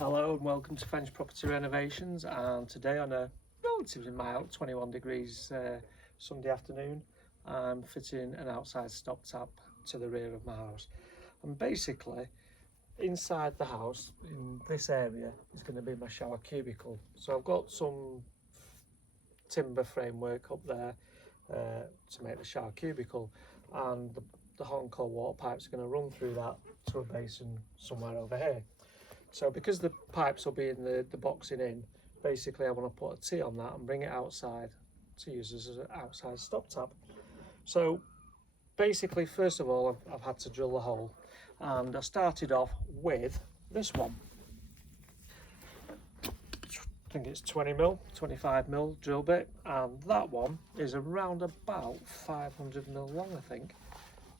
Hello and welcome to French Property Renovations, and today on a relatively mild 21 degrees Sunday afternoon I'm fitting an outside stop tap to the rear of my house. And basically inside the house in this area is going to be my shower cubicle. So I've got some timber framework up there to make the shower cubicle, and the hot and cold water pipes are going to run through that to a basin somewhere over here. So because the pipes will be in the boxing in, basically I want to put a T on that and bring it outside to use as an outside stop tap. So basically, first of all, I've had to drill the hole, and I started off with this one. I think it's 20mm, 25mm drill bit, and that one is around about 500mm long, I think,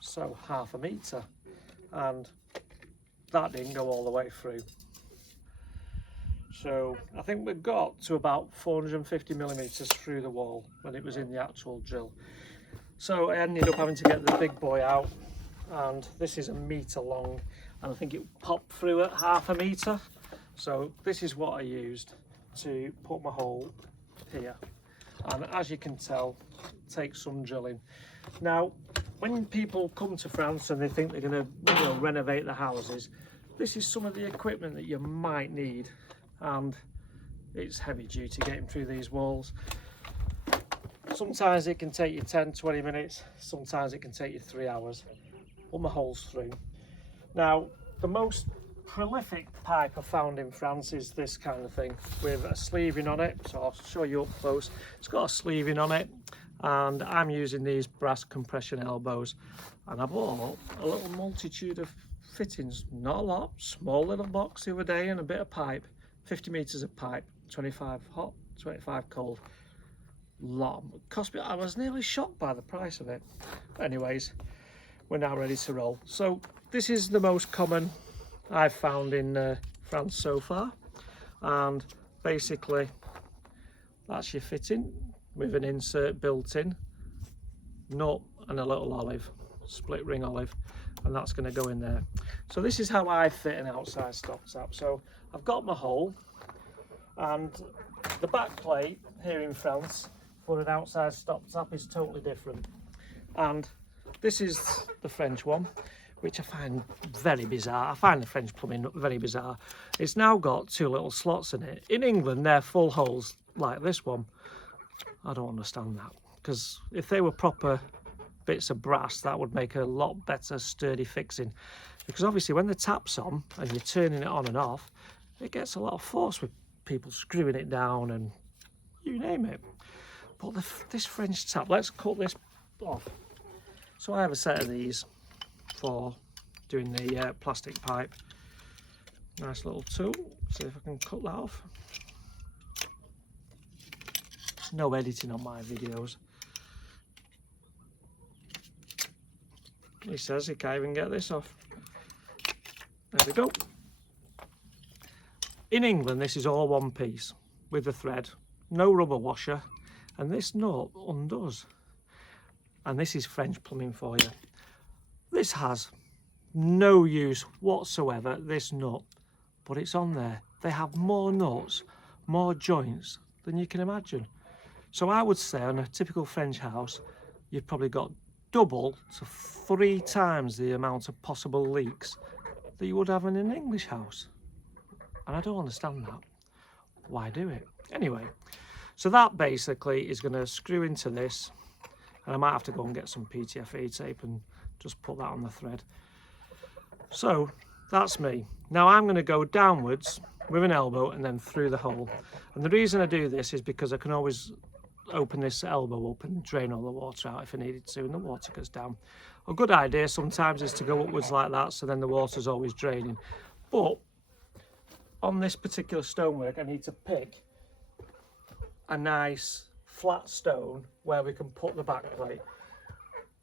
so half a metre, and that didn't go all the way through. So I think we got to about 450mm through the wall when it was in the actual drill. So I ended up having to get the big boy out, and this is a metre long, and I think it popped through at half a metre. So this is what I used to put my hole here, and as you can tell, it takes some drilling. Now when people come to France and they think they're going to renovate the houses, this is some of the equipment that you might need, and it's heavy duty getting through these walls. Sometimes it can take you 10-20 minutes, sometimes it can take you 3 hours. Put my holes through. Now the most prolific pipe I found in France is this kind of thing with a sleeving on it, so I'll show you up close. It's got a sleeving on it, and I'm using these brass compression elbows, and I bought a little multitude of fittings, not a lot, small little box the other day, and a bit of pipe, 50 meters of pipe, 25 hot, 25 cold. Lot cost me. I was nearly shocked by the price of it. But anyways, we're now ready to roll. So this is the most common I've found in France so far, and basically that's your fitting with an insert built in, nut and a little olive, split ring olive, and that's going to go in there. So this is how I fit an outside stop tap. So I've got my hole, and the back plate here in France for an outside stop tap is totally different, and this is the French one, which I find very bizarre. I find the French plumbing very bizarre. It's now got two little slots in it. In England they're full holes like this one. I don't understand that, because if they were proper bits of brass, that would make a lot better sturdy fixing, because obviously when the tap's on and you're turning it on and off, it gets a lot of force with people screwing it down and you name it. But this French tap, let's cut this off. So I have a set of these for doing the plastic pipe. Nice little tool. See if I can cut that off. No editing on my videos. He says he can't even get this off. There we go. In England this is all one piece with the thread, no rubber washer, and this nut undoes. And this is French plumbing for you. This has no use whatsoever, this nut, but it's on there. They have more nuts, more joints than you can imagine. So I would say on a typical French house, you've probably got double to 3 times the amount of possible leaks that you would have in an English house. And I don't understand that. Why do it? Anyway, so that basically is going to screw into this, and I might have to go and get some PTFE tape and just put that on the thread. So that's me. Now I'm going to go downwards with an elbow and then through the hole. And the reason I do this is because I can always open this elbow up and drain all the water out if I needed to, and the water goes down. A good idea sometimes is to go upwards like that, so then the water's always draining. But on this particular stonework I need to pick a nice flat stone where we can put the back plate.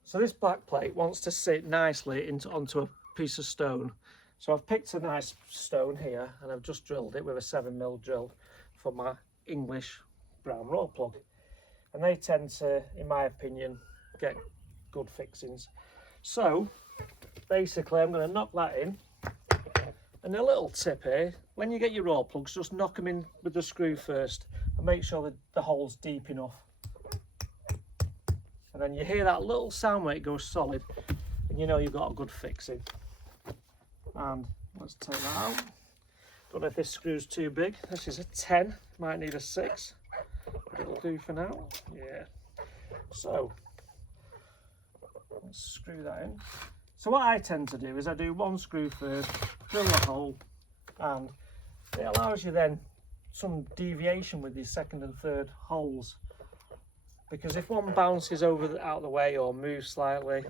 So this back plate wants to sit nicely onto a piece of stone. So I've picked a nice stone here, and I've just drilled it with a 7mm drill for my English brown roll plug. And they tend to, in my opinion, get good fixings. So basically I'm going to knock that in And a little tip here, when you get your raw plugs, just knock them in with the screw first and make sure that the hole's deep enough. And then you hear that little sound when it goes solid, and you know you've got a good fixing. And let's take that out. Don't know if this screw's too big. This is a 10, might need a 6, but it'll do for now. Yeah. So let's screw that in. So what I tend to do is I do one screw first, drill the hole, and it allows you then some deviation with these second and third holes, because if one bounces out of the way or moves slightly,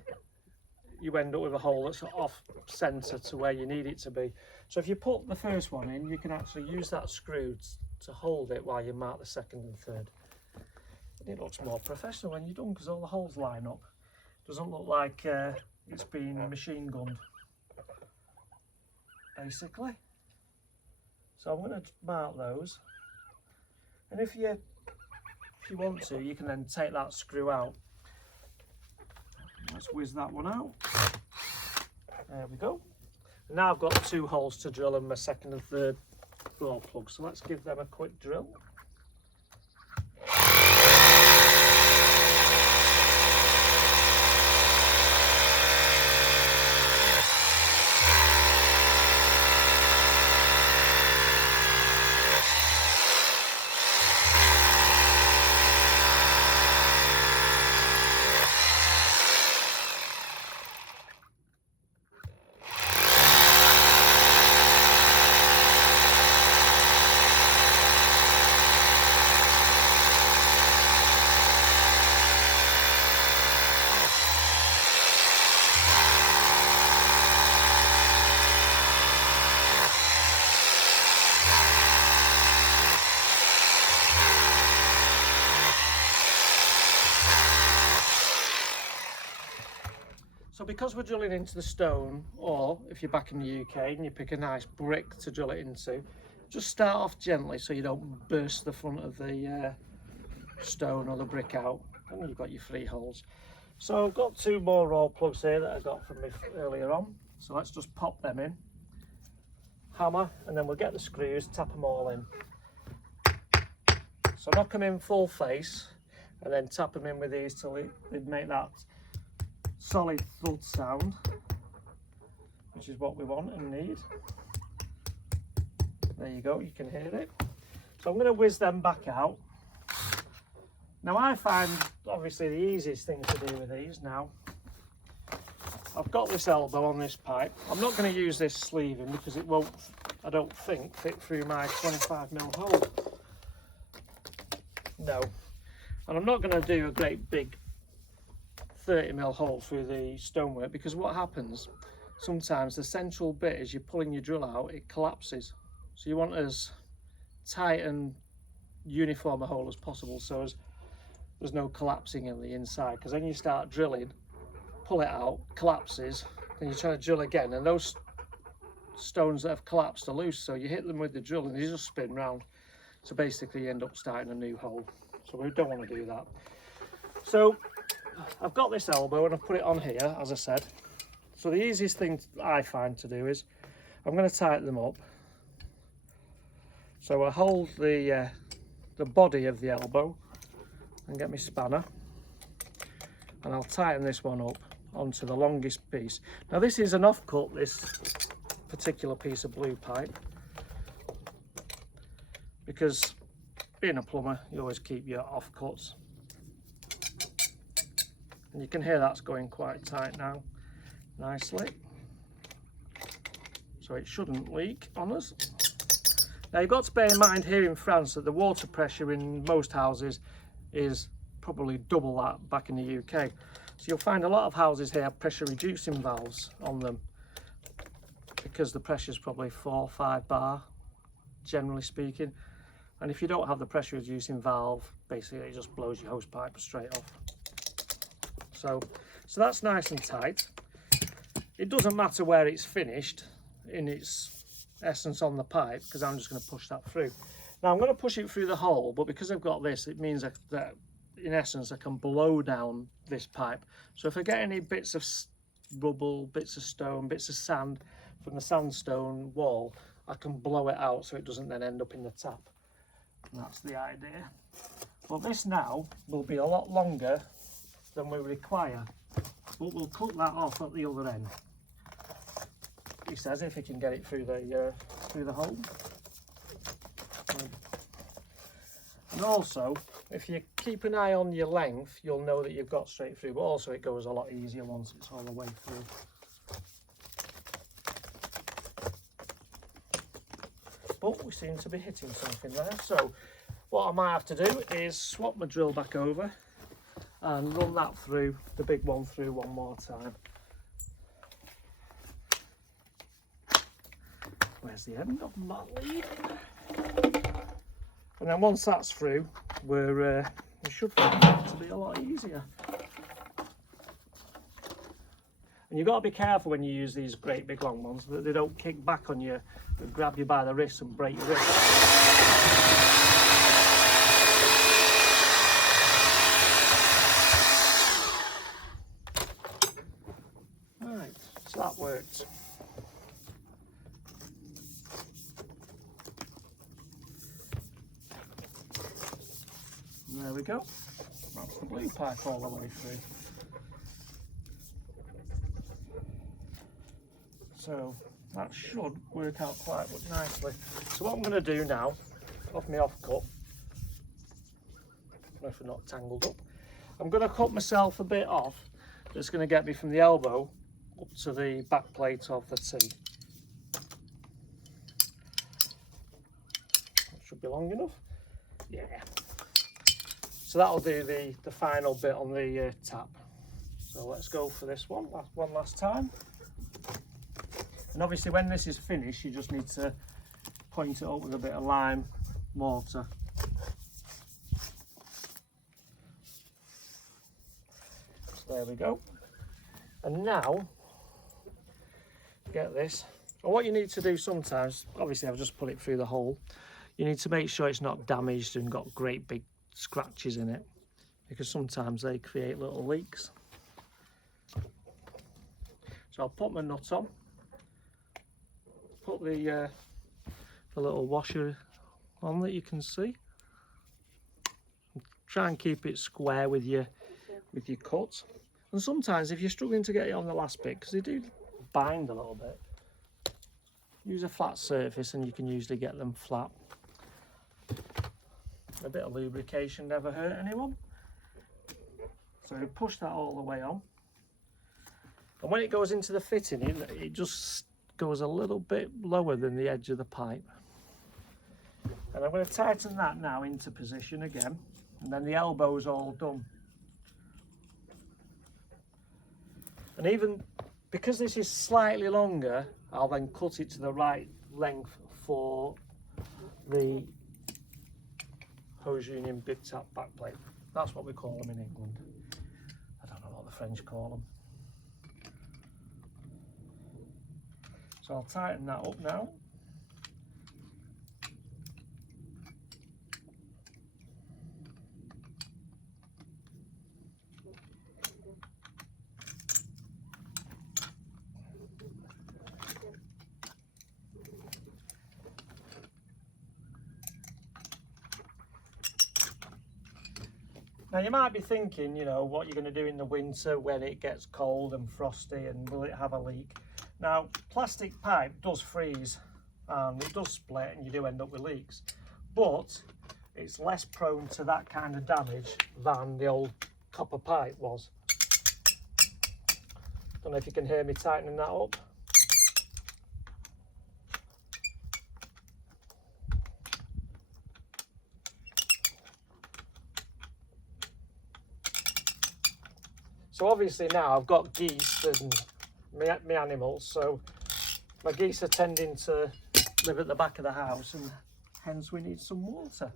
you end up with a hole that's off centre to where you need it to be. So if you put the first one in, you can actually use that screw to hold it while you mark the second and third. It looks more professional when you're done, because all the holes line up. Doesn't look like it's been machine gunned, basically. So I'm going to mark those, and if you want to, you can then take that screw out. Let's whiz that one out. There we go. And now I've got 2 holes to drill in my second and third raw plug, so let's give them a quick drill. So because we're drilling into the stone, or if you're back in the UK and you pick a nice brick to drill it into, just start off gently so you don't burst the front of the stone or the brick out, and you've got your 3 holes. So I've got 2 more raw plugs here that I got from me earlier on, so let's just pop them in, hammer, and then we'll get the screws, tap them all in. So knock them in full face and then tap them in with these till they make that solid thud sound, which is what we want and need. There you go, you can hear it. So I'm going to whiz them back out. Now I find obviously the easiest thing to do with these now, I've got this elbow on this pipe. I'm not going to use this sleeving because it won't, I don't think, fit through my 25mm hole. No. And I'm not going to do a great big 30mm hole through the stonework, because what happens sometimes, the central bit as you're pulling your drill out, it collapses. So you want as tight and uniform a hole as possible, so as there's no collapsing in the inside, because then you start drilling, pull it out, collapses, then you're trying to drill again, and those stones that have collapsed are loose, so you hit them with the drill and they just spin round. So basically you end up starting a new hole, so we don't want to do that. So I've got this elbow and I've put it on here, as I said. So the easiest thing I find to do is I'm going to tighten them up. So I hold the body of the elbow and get my spanner, and I'll tighten this one up onto the longest piece. Now this is an offcut, this particular piece of blue pipe, because being a plumber you always keep your offcuts. And you can hear that's going quite tight now, nicely. So it shouldn't leak on us. Now you've got to bear in mind here in France that the water pressure in most houses is probably double that back in the UK. So you'll find a lot of houses here have pressure reducing valves on them, because the pressure is probably 4 or 5 bar, generally speaking. And if you don't have the pressure reducing valve, basically it just blows your hose pipe straight off. So that's nice and tight. It doesn't matter where it's finished in its essence on the pipe, because I'm just going to push that through. Now I'm going to push it through the hole, but because I've got this, it means that in essence I can blow down this pipe. So if I get any bits of rubble, bits of stone, bits of sand from the sandstone wall, I can blow it out so it doesn't then end up in the tap. And that's the idea. But this now will be a lot longer than we require, but we'll cut that off at the other end. He says if he can get it through the hole. And also, if you keep an eye on your length, you'll know that you've got straight through, but also it goes a lot easier once it's all the way through. But we seem to be hitting something there. So what I might have to do is swap my drill back over and run that through, the big one through one more time. Where's the end of my lead? And then once that's through, we should find it to be a lot easier. And you've got to be careful when you use these great big long ones that they don't kick back on you and grab you by the wrist and break your wrist. Right, so that worked. There we go. That's the blue pipe all the way through. So that should work out quite nicely. So what I'm going to do now, off my offcut, if we're not tangled up, I'm going to cut myself a bit off. That's going to get me from the elbow up to the back plate of the tee. That should be long enough. Yeah. So that'll do the final bit on the tap. So let's go for this one last time. And obviously when this is finished, you just need to point it up with a bit of lime mortar. So there we go. And now, get this. And what you need to do sometimes, obviously I've just put it through the hole, you need to make sure it's not damaged and got great big scratches in it, because sometimes they create little leaks. So I'll put my nut on, put the little washer on that you can see. Try and keep it square with your cut. And sometimes if you're struggling to get it on the last bit, because they do bind a little bit, use a flat surface and you can usually get them flat. A bit of lubrication never hurt anyone. So push that all the way on. And when it goes into the fitting, it just goes a little bit lower than the edge of the pipe. And I'm going to tighten that now into position again, and then the elbow's all done. And even because this is slightly longer, I'll then cut it to the right length for the hose union big tap backplate. That's what we call them in England. I don't know what the French call them. So I'll tighten that up now. Now you might be thinking, you know, what you're going to do in the winter when it gets cold and frosty, and will it have a leak? Now, plastic pipe does freeze and it does split and you do end up with leaks, but it's less prone to that kind of damage than the old copper pipe was. Don't know if you can hear me tightening that up. So obviously now I've got geese and my animals, so my geese are tending to live at the back of the house, and hence we need some water.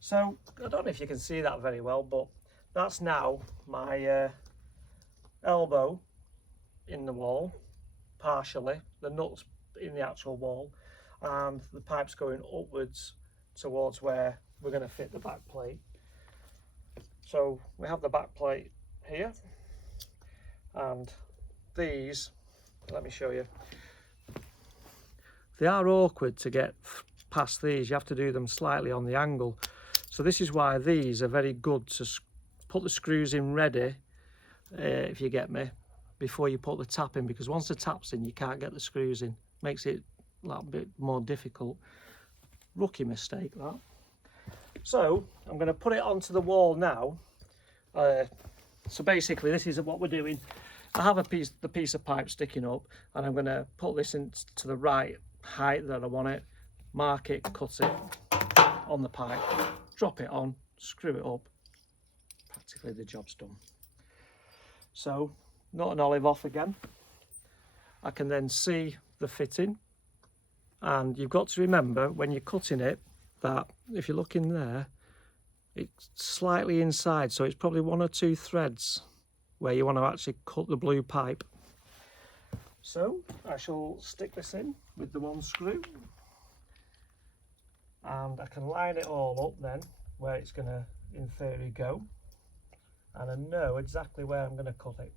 So I don't know if you can see that very well, but that's now my elbow in the wall, partially, the nut's in the actual wall, and the pipe's going upwards towards where we're going to fit the back plate. So we have the back plate here, and these, let me show you, they are awkward to get past these. You have to do them slightly on the angle. So this is why these are very good to put the screws in ready, if you get me, before you put the tap in, because once the tap's in you can't get the screws in. Makes it a little bit more difficult. Rookie mistake that. So I'm going to put it onto the wall now. So basically this is what we're doing. I have the piece of pipe sticking up, and I'm going to put this into the right height that I want it, mark it, cut it on the pipe, drop it on, screw it up. Practically the job's done. So nut and olive off again. I can then see the fitting, and you've got to remember when you're cutting it that if you look in there, it's slightly inside, so it's probably 1 or 2 threads where you want to actually cut the blue pipe. So I shall stick this in with the 1 screw, and I can line it all up then where it's going to in theory go, and I know exactly where I'm going to cut it.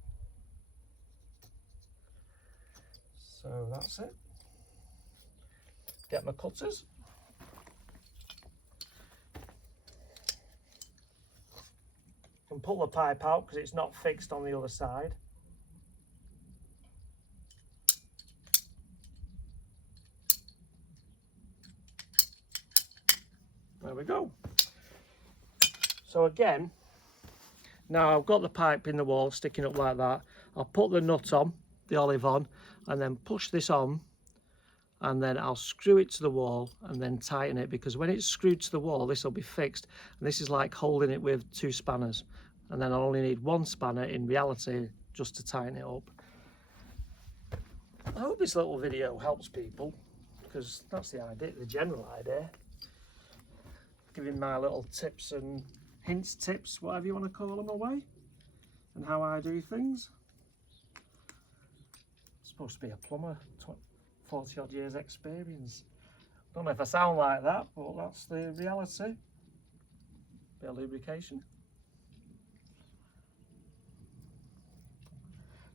So that's it. Get my cutters. Can pull the pipe out because it's not fixed on the other side. There we go. So again, now I've got the pipe in the wall sticking up like that. I'll put the nut on, the olive on, and then push this on, and then I'll screw it to the wall and then tighten it, because when it's screwed to the wall this will be fixed, and this is like holding it with 2 spanners, and then I'll only need 1 spanner in reality just to tighten it up. I hope this little video helps people, because that's the idea, the general idea. Giving my little tips and hints, tips, whatever you want to call them, away, and how I do things. I'm supposed to be a plumber, 40 odd years experience. Don't know if I sound like that, but that's the reality. Bit of lubrication.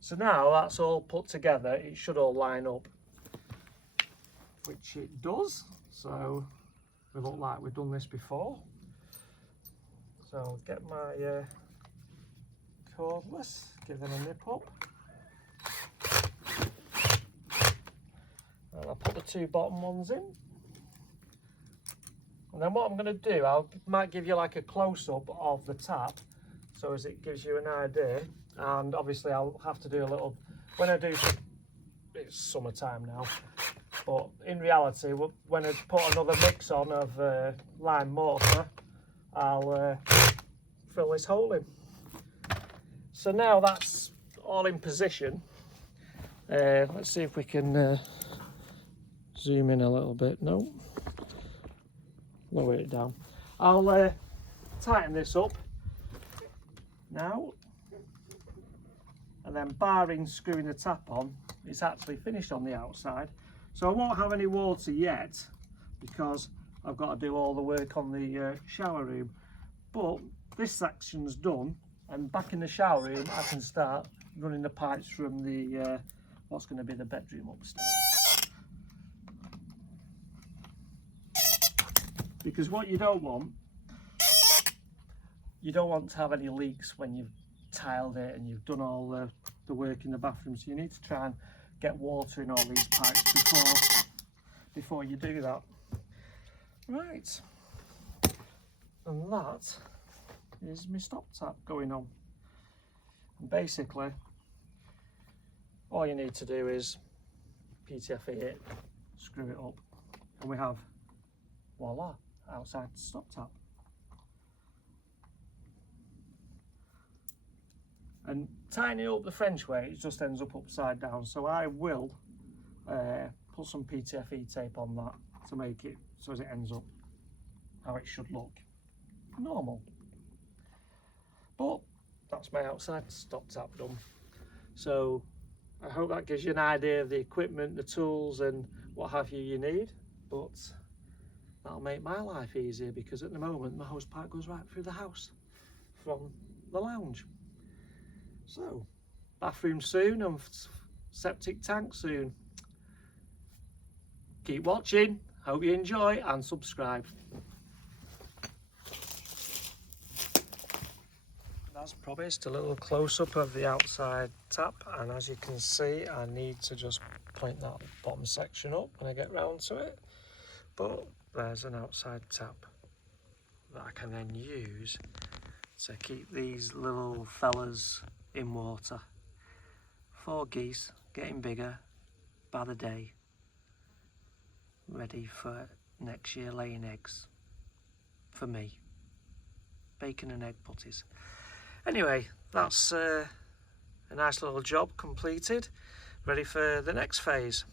So now that's all put together, it should all line up, which it does. So we look like we've done this before. So I'll get my cordless, give them a nip up. And I'll put the 2 bottom ones in. And then what I'm going to do, I might give you like a close-up of the tap, so as it gives you an idea. And obviously I'll have to do a little, when I do, it's summertime now, but in reality when I put another mix on of lime mortar, I'll fill this hole in. So now that's all in position. Let's see if we can zoom in a little bit. No, lower it down. I'll tighten this up now, and then barring screwing the tap on, it's actually finished on the outside. So I won't have any water yet because I've got to do all the work on the shower room, but this section's done, and back in the shower room I can start running the pipes from the what's going to be the bedroom upstairs. Because what you don't want to have any leaks when you've tiled it and you've done all the work in the bathroom, so you need to try and get water in all these pipes before you do that. Right, and that is my stop tap going on, and basically all you need to do is PTFE it, screw it up, and we have, voila, outside stop tap. And tightening up the French way, it just ends up upside down, so I will put some PTFE tape on that to make it so as it ends up how it should look normal. But that's my outside stop tap done. So I hope that gives you an idea of the equipment, the tools and what have you need, but that'll make my life easier, because at the moment my hose pipe goes right through the house from the lounge. So bathroom soon and septic tank soon. Keep watching, hope you enjoy and subscribe. As promised, a little close-up of the outside tap, and as you can see I need to just point that bottom section up when I get round to it, but there's an outside tap that I can then use to keep these little fellas in water. 4 geese getting bigger by the day, ready for next year laying eggs for me. Bacon and egg butties. Anyway, that's a nice little job completed, ready for the next phase.